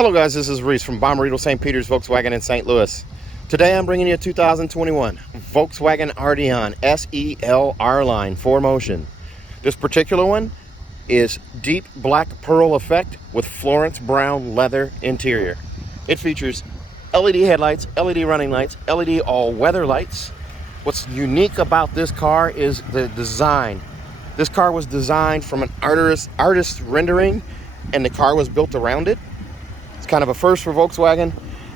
Hello guys, this is Reese from Bommarito St. Peter's Volkswagen in St. Louis. Today I'm bringing you a 2021 Volkswagen Arteon SEL R-Line 4Motion. This particular one is deep black pearl effect with Florence brown leather interior. It features LED headlights, LED running lights, LED all-weather lights. What's unique about this car is the design. This car was designed from an artist rendering, and the car was built around it. It's kind of a first for Volkswagen.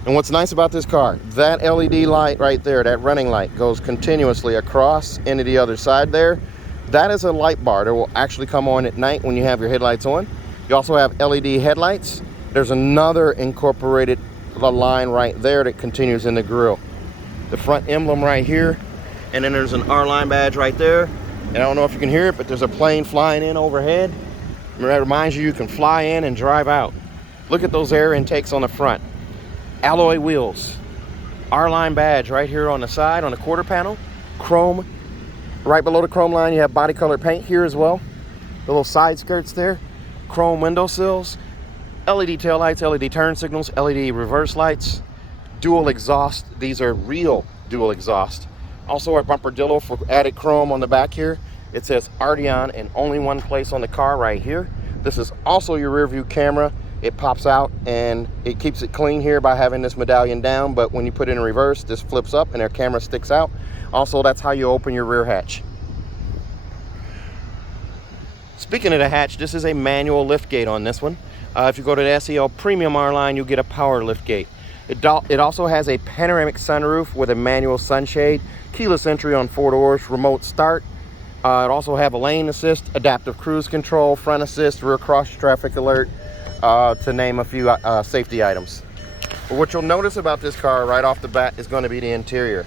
And what's nice about this car, that LED light right there, that running light, goes continuously across into the other side there. That is a light bar that will actually come on at night when you have your headlights on. You also have LED headlights. There's another incorporated line right there that continues in the grille. The front emblem right here, and then there's an R-Line badge right there. And I don't know if you can hear it, but there's a plane flying in overhead. That reminds you can fly in and drive out. Look at those air intakes on the front. Alloy wheels. R-Line badge right here on the side on the quarter panel. Chrome. Right below the chrome line you have body color paint here as well. The little side skirts there. Chrome window sills. LED taillights, LED turn signals, LED reverse lights. Dual exhaust. These are real dual exhaust. Also our bumper for added chrome on the back here. It says Arteon in only one place on the car right here. This is also your rear view camera. It pops out and it keeps it clean here by having this medallion down, but when you put it in reverse, this flips up and our camera sticks out. Also, that's how you open your rear hatch. Speaking of the hatch, this is a manual lift gate on this one. If you go to the SEL Premium R-Line, you'll get a power lift gate. It also has a panoramic sunroof with a manual sunshade, keyless entry on 4 doors, remote start. It also have a lane assist, adaptive cruise control, front assist, rear cross traffic alert, to name a few safety items. But what you'll notice about this car right off the bat is going to be the interior.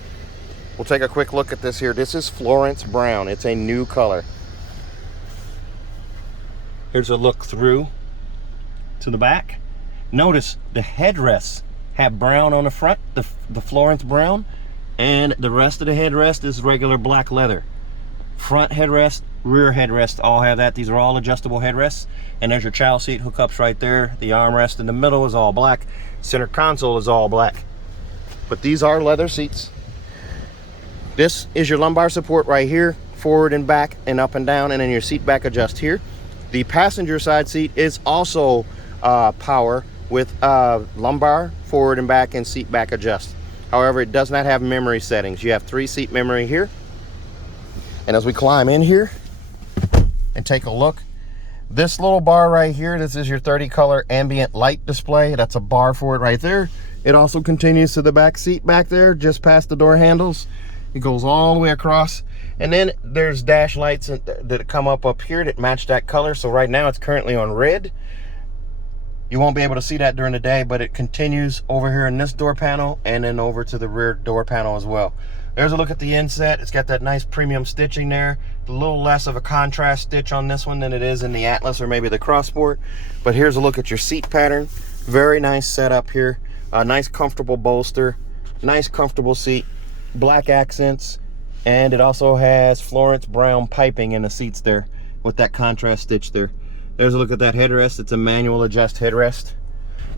We'll take a quick look at this here. This is Florence brown. It's a new color. Here's a look through to the back. Notice the headrests have brown on the front, the Florence brown, and the rest of the headrest is regular black leather. Front headrest, rear headrest all have that. These are all adjustable headrests. And there's your child seat hookups right there. The armrest in the middle is all black. Center console is all black. But these are leather seats. This is your lumbar support right here, forward and back and up and down, and then your seat back adjust here. The passenger side seat is also power with lumbar, forward and back, and seat back adjust. However, it does not have memory settings. You have 3 seat memory here. And as we climb in here and take a look, this little bar right here, this is your 30 color ambient light display. That's a bar for it right there. It also continues to the back seat back there, just past the door handles. It goes all the way across. And then there's dash lights that come up here that match that color. So right now it's currently on red. You won't be able to see that during the day, but it continues over here in this door panel and then over to the rear door panel as well. There's a look at the inset. It's got that nice premium stitching there. A little less of a contrast stitch on this one than it is in the Atlas or maybe the Cross Sport. But here's a look at your seat pattern. Very nice setup here. A nice comfortable bolster. Nice comfortable seat. Black accents. And it also has Florence brown piping in the seats there with that contrast stitch there. There's a look at that headrest. It's a manual adjust headrest.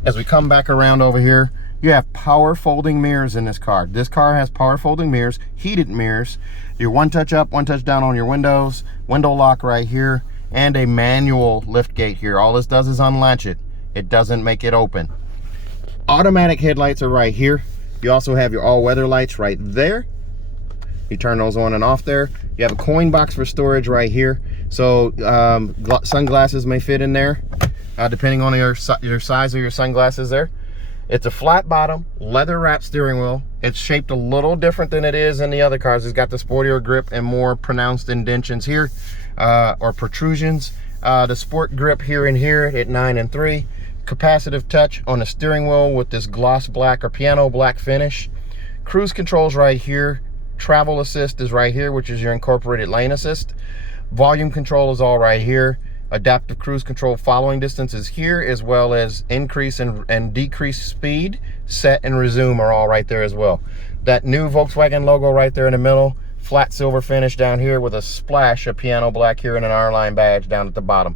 As we come back around over here, you have power folding mirrors in this car. This car has power folding mirrors, heated mirrors, your one touch up, one touch down on your windows, window lock right here, and a manual lift gate here. All this does is unlatch it. It doesn't make it open. Automatic headlights are right here. You also have your all-weather lights right there. You turn those on and off there. You have a coin box for storage right here. So sunglasses may fit in there, depending on your size of your sunglasses there. It's a flat bottom, leather wrapped steering wheel. It's shaped a little different than it is in the other cars. It's got the sportier grip and more pronounced indentions here, or protrusions. The sport grip here and here at 9 and 3. Capacitive touch on the steering wheel with this gloss black or piano black finish. Cruise controls right here. Travel assist is right here, which is your incorporated lane assist. Volume control is all right here. Adaptive cruise control following distance is here, as well as increase and decrease speed, set and resume are all right there as well. That new Volkswagen logo right there in the middle, flat silver finish down here with a splash of piano black here and an R-Line badge down at the bottom.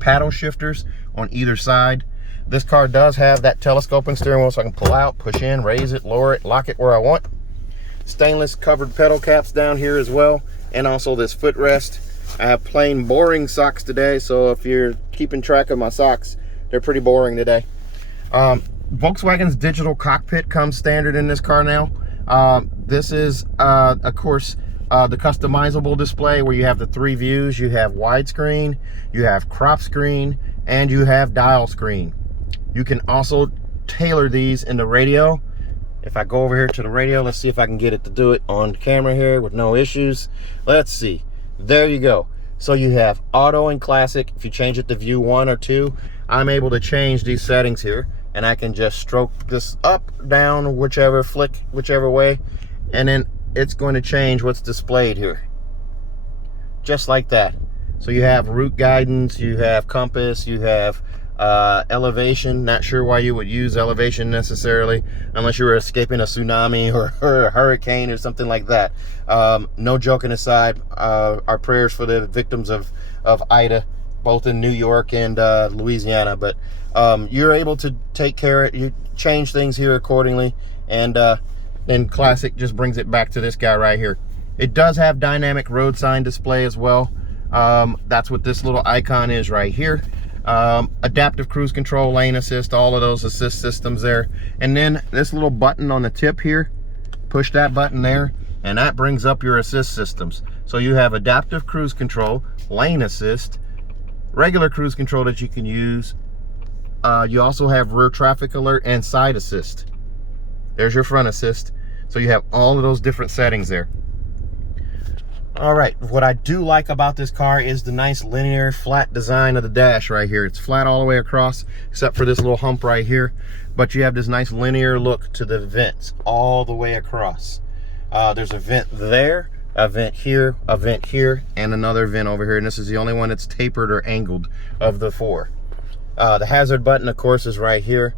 Paddle shifters on either side. This car does have that telescoping steering wheel, so I can pull out, push in, raise it, lower it, lock it where I want. Stainless covered pedal caps down here as well, and also this footrest. I have plain boring socks today, so if you're keeping track of my socks, they're pretty boring today. Volkswagen's digital cockpit comes standard in this car now. This is, of course, the customizable display where you have the 3 views. You have widescreen, you have crop screen, and you have dial screen. You can also tailor these in the radio. If I go over here to the radio, let's see if I can get it to do it on camera here with no issues. Let's see. There you go. So you have auto and classic. If you change it to view 1 or 2, I'm able to change these settings here, and I can just stroke this up, down, whichever way, and then it's going to change what's displayed here. Just like that. So you have route guidance, you have compass, you have elevation. Not sure why you would use elevation necessarily unless you were escaping a tsunami or a hurricane or something like that. No joking aside, our prayers for the victims of Ida, both in New York and Louisiana. But you're able to take care of it. You change things here accordingly, and then classic just brings it back to this guy right here. It does have dynamic road sign display as well. That's what this little icon is right here. Adaptive cruise control, lane assist, all of those assist systems there. And then this little button on the tip here, push that button there, and that brings up your assist systems. So you have adaptive cruise control, lane assist, regular cruise control that you can use. You also have rear traffic alert and side assist. There's your front assist. So you have all of those different settings there. All right, what I do like about this car is the nice linear flat design of the dash right here. It's flat all the way across except for this little hump right here, but you have this nice linear look to the vents all the way across. There's a vent there, a vent here, and another vent over here, and this is the only one that's tapered or angled of the 4. The hazard button, of course, is right here.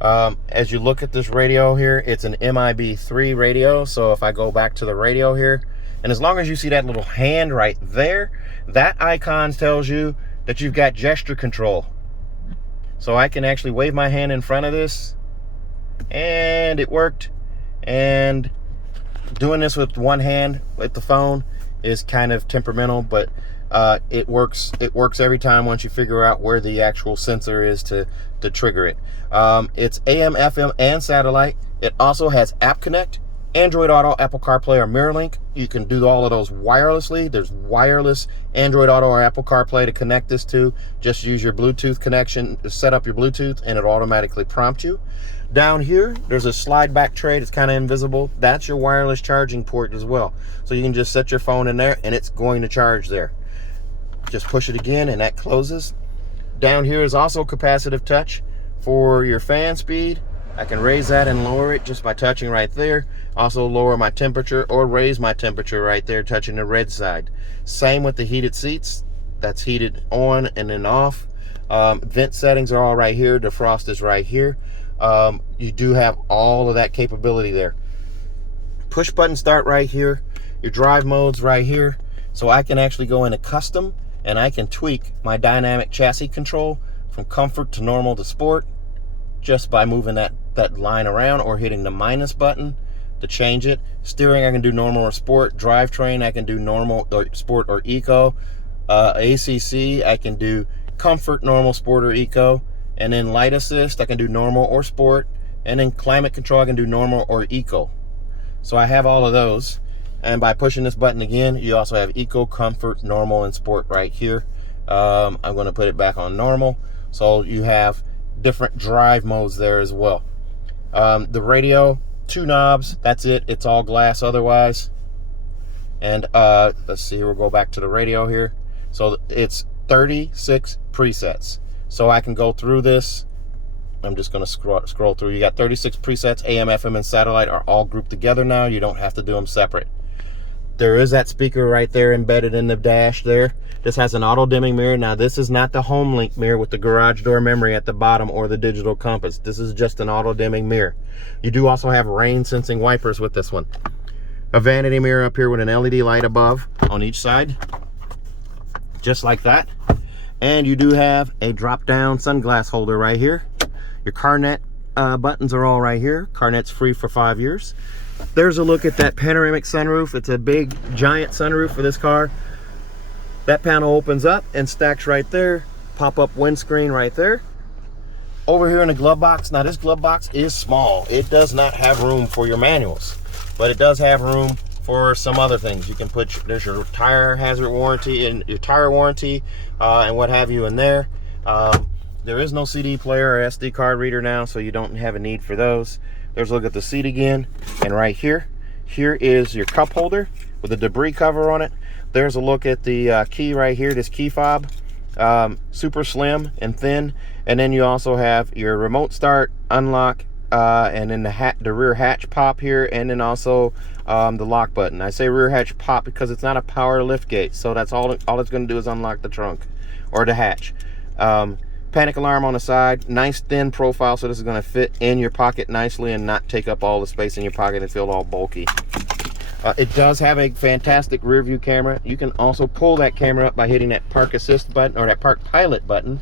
As you look at this radio here, it's an MIB3 radio, so if I go back to the radio here, and as long as you see that little hand right there, that icon tells you that you've got gesture control. So I can actually wave my hand in front of this, and it worked. And doing this with one hand with the phone is kind of temperamental, but it works every time once you figure out where the actual sensor is to trigger it. It's AM, FM, and satellite. It also has App Connect, Android Auto, Apple CarPlay, or MirrorLink. You can do all of those wirelessly. There's wireless Android Auto or Apple CarPlay to connect this to. Just use your Bluetooth connection to set up your Bluetooth, and it'll automatically prompt you. Down here, there's a slide back tray that's kind of invisible. That's your wireless charging port as well. So you can just set your phone in there, and it's going to charge there. Just push it again, and that closes. Down here is also capacitive touch for your fan speed. I can raise that and lower it just by touching right there. Also lower my temperature or raise my temperature right there, touching the red side. Same with the heated seats. That's heated on and then off. Vent settings are all right here. Defrost is right here. You do have all of that capability there. Push button start right here. Your drive mode's right here. So I can actually go into custom, and I can tweak my dynamic chassis control from comfort to normal to sport just by moving that line around or hitting the minus button to change it. Steering, I can do normal or sport. Drivetrain, I can do normal or sport or eco. ACC, I can do comfort, normal, sport, or eco. And then light assist, I can do normal or sport. And then climate control, I can do normal or eco. So I have all of those. And by pushing this button again, you also have eco, comfort, normal, and sport right here. I'm going to put it back on normal. So you have different drive modes there as well. The radio, 2 knobs, that's it. It's all glass otherwise. And let's see, we'll go back to the radio here. So it's 36 presets. So I can go through this. I'm just going to scroll through. You got 36 presets. AM, FM, and satellite are all grouped together now. You don't have to do them separate. There is that speaker right there embedded in the dash there. This has an auto dimming mirror. Now this is not the home link mirror with the garage door memory at the bottom or the digital compass. This is just an auto dimming mirror. You do also have rain sensing wipers with this one. A vanity mirror up here with an LED light above on each side, just like that. And you do have a drop down sunglass holder right here. Your CarNet buttons are all right here. CarNet's free for 5 years. There's a look at that panoramic sunroof. It's a big, giant sunroof for this car. That panel opens up and stacks right there. Pop-up windscreen right there. Over here in the glove box, now this glove box is small. It does not have room for your manuals, but it does have room for some other things. You can put, there's your tire hazard warranty and your tire warranty and what have you in there. There is no CD player or SD card reader now, so you don't have a need for those. There's a look at the seat again, and right here is your cup holder with a debris cover on it. There's a look at the key right here, this key fob, super slim and thin. And then you also have your remote start, unlock, and then the rear hatch pop here, and then also the lock button. I say rear hatch pop because it's not a power lift gate, so that's all it's going to do is unlock the trunk or the hatch. Panic alarm on the side, nice thin profile, so this is going to fit in your pocket nicely and not take up all the space in your pocket and feel all bulky. It does have a fantastic rear view camera. You can also pull that camera up by hitting that park assist button or that park pilot button.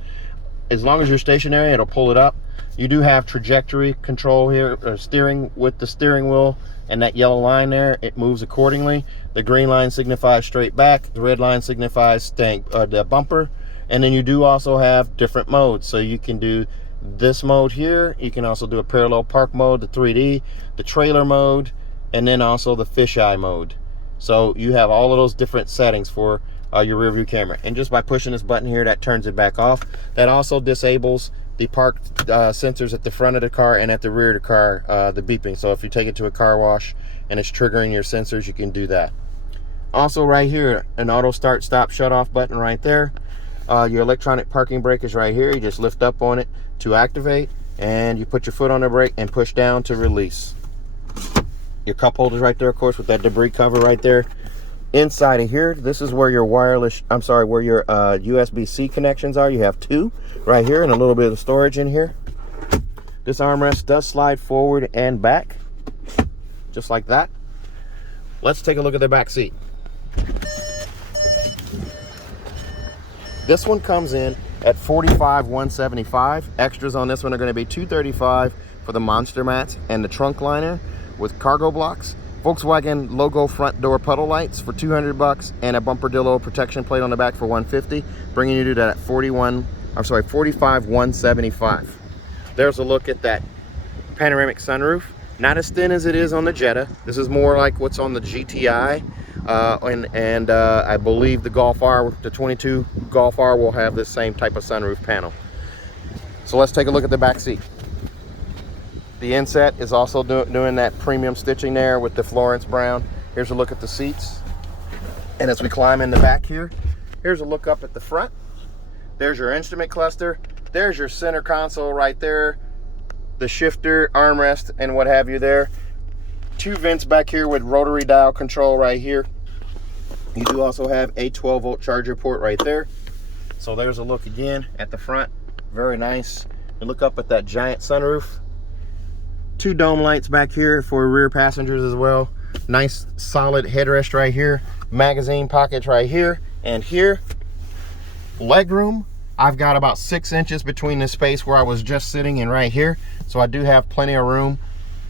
As long as you're stationary, it'll pull it up. You do have trajectory control here, or steering with the steering wheel, and that yellow line there, it moves accordingly. The green line signifies straight back, the red line signifies the bumper. And then you do also have different modes, so you can do this mode here. You can also do a parallel park mode, the 3D, the trailer mode, and then also the fisheye mode. So you have all of those different settings for your rear view camera. And just by pushing this button here, that turns it back off. That also disables the park sensors at the front of the car and at the rear of the car, the beeping. So if you take it to a car wash and it's triggering your sensors, you can do that. Also right here, an auto start stop shut off button right there. Your electronic parking brake is right here. You just lift up on it to activate, and you put your foot on the brake and push down to release. Your cup holder's right there, of course, with that debris cover right there. Inside of here, this is where your where your USB-C connections are. You have two right here and a little bit of storage in here. This armrest does slide forward and back, just like that. Let's take a look at the back seat. This one comes in at $45,175. Extras on this one are going to be $235 for the monster mats and the trunk liner with cargo blocks. Volkswagen logo front door puddle lights for $200 and a Bumperdillo protection plate on the back for $150, bringing you to that $45,175. There's a look at that panoramic sunroof. Not as thin as it is on the Jetta. This is more like what's on the GTI. I believe the Golf R, the 22 Golf R, will have this same type of sunroof panel. So let's take a look at the back seat. The inset is also doing that premium stitching there with the Florence brown. Here's a look at the seats. And as we climb in the back here, here's a look up at the front. There's your instrument cluster. There's your center console right there. The shifter, armrest, and what have you there. Two vents back here with rotary dial control right here. You do also have a 12-volt charger port right there. So there's a look again at the front. Very nice. And look up at that giant sunroof. Two dome lights back here for rear passengers as well. Nice solid headrest right here. Magazine pockets right here and here. Legroom. I've got about 6 inches between the space where I was just sitting and right here. So I do have plenty of room.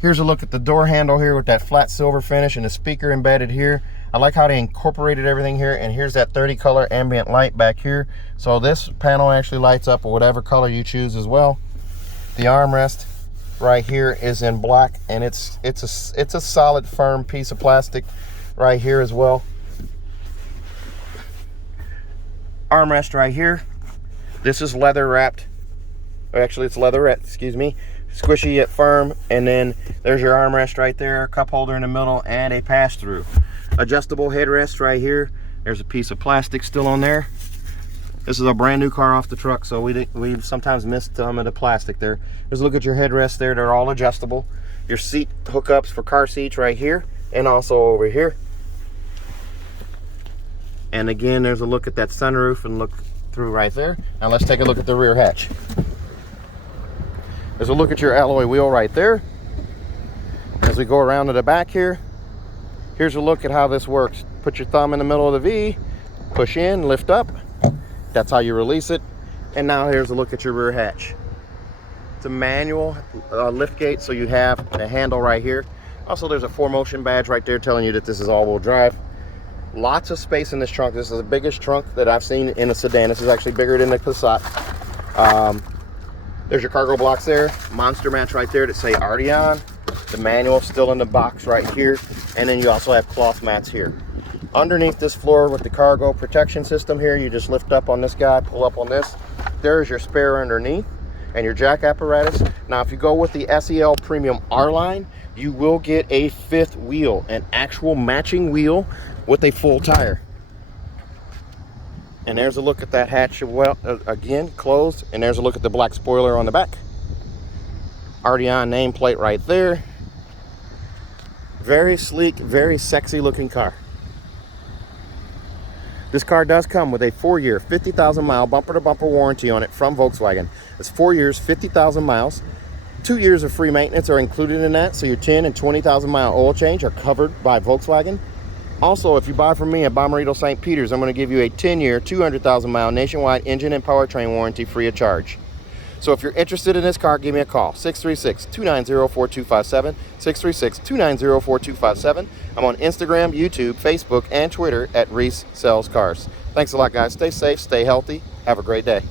Here's a look at the door handle here with that flat silver finish and the speaker embedded here. I like how they incorporated everything here. And here's that 30 color ambient light back here. So this panel actually lights up whatever color you choose as well. The armrest right here is in black, and it's a solid firm piece of plastic right here as well. Armrest right here. This is leather wrapped. Actually, it's leather wrapped, excuse me. Squishy yet firm. And then there's your armrest right there, cup holder in the middle, and a pass-through. Adjustable headrest right here. There's a piece of plastic still on there. This is a brand new car off the truck, so we sometimes missed some of the plastic there. There's a look at your headrests there. They're all adjustable. Your seat hookups for car seats right here, and also over here. And again, there's a look at that sunroof and look through right there. Now let's take a look at the rear hatch. There's a look at your alloy wheel right there. As we go around to the back here, here's a look at how this works. Put your thumb in the middle of the V, push in, lift up. That's how you release it. And now here's a look at your rear hatch. It's a manual lift gate, so you have the handle right here. Also, there's a 4Motion badge right there telling you that this is all-wheel drive. Lots of space in this trunk. This is the biggest trunk that I've seen in a sedan. This is actually bigger than the Passat. There's your cargo blocks there. Monster mats right there that say Arteon. The manual still in the box right here. And then you also have cloth mats here. Underneath this floor with the cargo protection system here, you just lift up on this guy, pull up on this. There's your spare underneath and your jack apparatus. Now, if you go with the SEL Premium R-Line, you will get a 5th wheel, an actual matching wheel with a full tire. And there's a look at that hatch, well, again, closed. And there's a look at the black spoiler on the back. Arteon nameplate right there. Very sleek, very sexy looking car. This car does come with a 4-year, 50,000 mile bumper to bumper warranty on it from Volkswagen. It's 4 years, 50,000 miles. 2 years of free maintenance are included in that, so your 10 and 20,000 mile oil change are covered by Volkswagen. Also, if you buy from me at Bommarito St. Peter's, I'm going to give you a 10-year, 200,000 mile nationwide engine and powertrain warranty free of charge. So if you're interested in this car, give me a call, 636-290-4257, 636-290-4257. I'm on Instagram, YouTube, Facebook, and Twitter at Reese Sells Cars. Thanks a lot, guys. Stay safe, stay healthy. Have a great day.